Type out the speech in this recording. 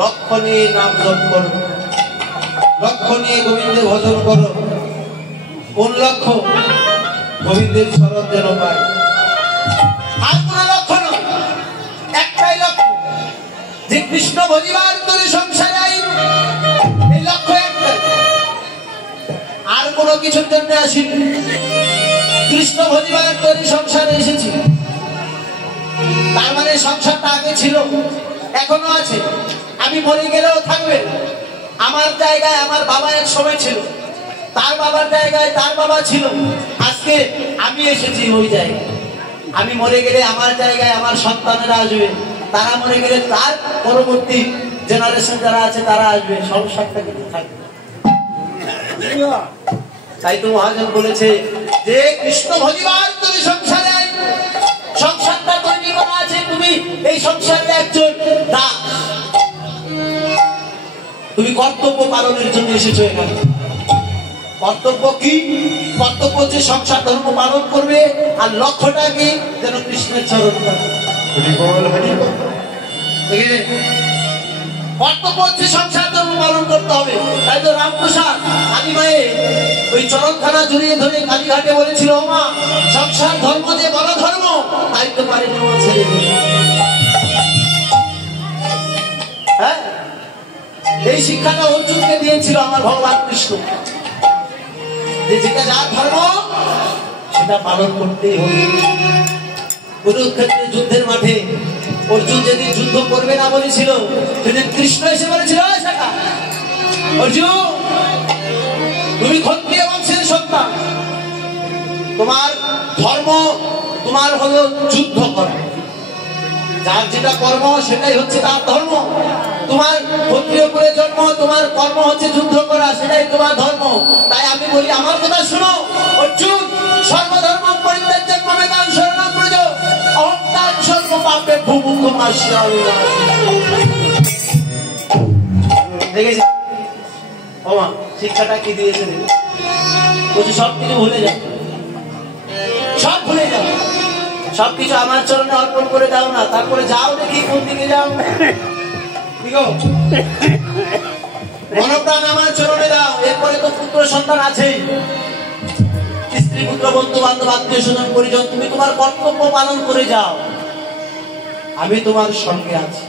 লক্ষ্য নিয়ে নাম জপ করো, লক্ষ্য নিয়ে গোবিন্দের ভজন করো। কোন লক্ষ্য? গোবিন্দের শরণ যেন পায়। আর কোন লক্ষ্য নয়, একটাই লক্ষ্য, যে কৃষ্ণ ভজিবার তোরে সংসারে আইন। এই লক্ষ্য একটাই, আর কোনো কিছুর জন্য আসিনি। কৃষ্ণ ভজিবার তোরে সংসারে এসেছি, তার মানে সংসারটা আগে ছিল, এখনো আছে, আমি মরে গেলেও থাকবে। আমার জায়গায় আমার বাবা এক সময় ছিল, তার বাবার জায়গায় তার বাবা ছিল, আজকে আমি এসেছি ওই জায়গায়। আমি মরে গেলে আমার জায়গায় আমার সন্তানেরা আসবে, তারা মরে গেলে তার পরবর্তী জেনারেশন যারা আছে তারা আসবে, সংসারটা কিন্তু থাকবে। তাই তো মহাজন বলেছে যে কৃষ্ণ ভজিবার তুমি সংসারে আই। সংসারটা তৈরি করা আছে, তুমি এই সংসারে একজন দাস, তুমি কর্তব্য পালনের জন্য এসেছো এখানে। কর্তব্য কি? কর্তব্য যে সংসার ধর্ম পালন করবে, আর লক্ষ্যটা কি? যেন কৃষ্ণের চরণ পাবে। কর্তব্য হচ্ছে সংসার ধর্ম পালন করতে হবে। তাই তো রামপ্রসাদ কালীমায়ে ওই চরণখানা জড়িয়ে ধরে কালীঘাটে বলেছিল, ও মা, সংসার ধর্ম যে বড় ধর্ম, তাই তো পারে তোমার ছেলে। হ্যাঁ, এই শিক্ষাটা অর্জুনকে দিয়েছিল আমার ভগবান কৃষ্ণ, যে যেটা যার ধর্ম সেটা পালন করতেই হবে। কুরুক্ষেত্রের যুদ্ধের মাঠে অর্জুন যেদিন যুদ্ধ করবে না বলেছিল, সেদিন কৃষ্ণ এসে বলেছিল, অর্জুন, তুমি ক্ষত্রিয় বংশের সন্তান, তোমার ধর্ম তোমার হলো যুদ্ধ করা। যার যেটা কর্ম সেটাই হচ্ছে তার ধর্ম। তোমার ক্ষত্রিয় করে জন্ম, তোমার কর্ম হচ্ছে যুদ্ধ করা, সেটাই তোমার ধর্ম। তাই আমি বলি, আমার কথা শুনো অর্জুন, সর্বধর্ম পরিত্যাজ্য মামেকাং শরণং ব্রজ, অহং তাং সর্ব পাপে ভুমুক্ষং নাস্যামি। দেখেছি ওমা শিক্ষাটা কি দিয়েছে? বলছি সবকিছু ভুলে যাও, সব ভুলে যাও, সবকিছু আমার চরণে অর্পণ করে দাও না, তারপরে যাও দেখি কোন দিকে যাও। মনপ্রাণ আমার চরণে দাও। এরপরে তো পুত্র সন্তান আছেই, স্ত্রী পুত্র বন্ধু বান্ধব আত্মীয় স্বজন পরিজন, তুমি তোমার কর্তব্য পালন করে যাও, আমি তোমার সঙ্গে আছি।